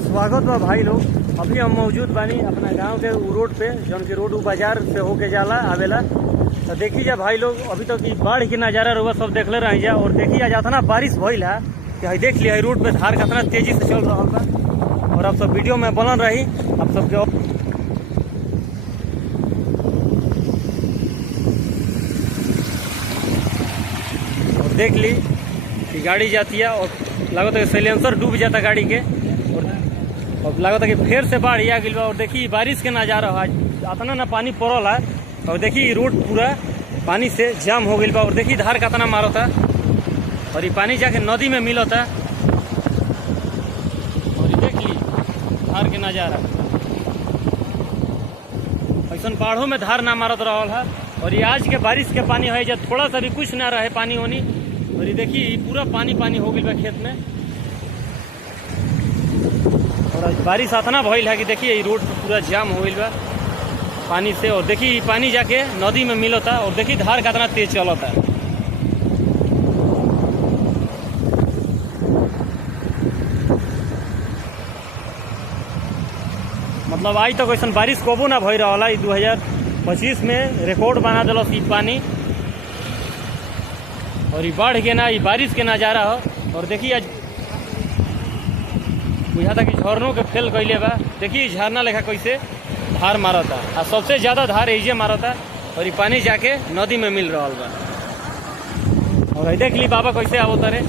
स्वागत बा भाई लोग। अभी हम मौजूद बानी अपना गांव के रोड पे, जौन की रोड बाजार से होके जाला आवेला। तो देखी जा भाई लोग, अभी तक तो बाढ़ के नजारा रुआ सब देखले रही जा। और देखी जा जाता ना बारिश भइल है कि देख लिया रोड पे धार कितना तेजी से चल रहा बा। और आप सब वीडियो में बनल रही आप सबके। और देख ली कि गाड़ी जाती है और लगता है साइलेंसर डूब जाता गाड़ी के। और लगता है कि फिर से बाढ़ आ गई बा। और देखी बारिश के नजारा आज अतना ना पानी पड़ल है। और देखी रोड पूरा पानी से जाम हो गई बा। और देखी धार कितना मारता और ये पानी जाके नदी में मिलता। और देख ली धार के नजारा, ऐसा बाढ़ों में धार ना मारत रहा है। और ये आज के बारिश के पानी है, जब थोड़ा सा भी कुछ ना रहे पानी होनी। और ये देखिए पूरा पानी पानी हो गई बा खेत में। और बारिश इतना भइल है कि देखिए ये रोड पूरा जाम हो गई बा पानी से। और देखिए पानी जाके नदी में मिलता। और देखिए धार कितना तेज चलता। मतलब आज तक ऐसा बारिश कबो ना भई रहा है। 2025 में रिकॉर्ड बना दिलस ई पानी। और ये बाढ़ के ना ये बारिश के नजारा हो। और देखिए आज बुझाता कि झरनों के फेल कैले बा। देखिए झरना लेखा कैसे धार मारता। और सबसे ज्यादा धार एजे मारता। और ये पानी जाके नदी में मिल रहा बा। और देख ली बाबा कैसे आवता रे।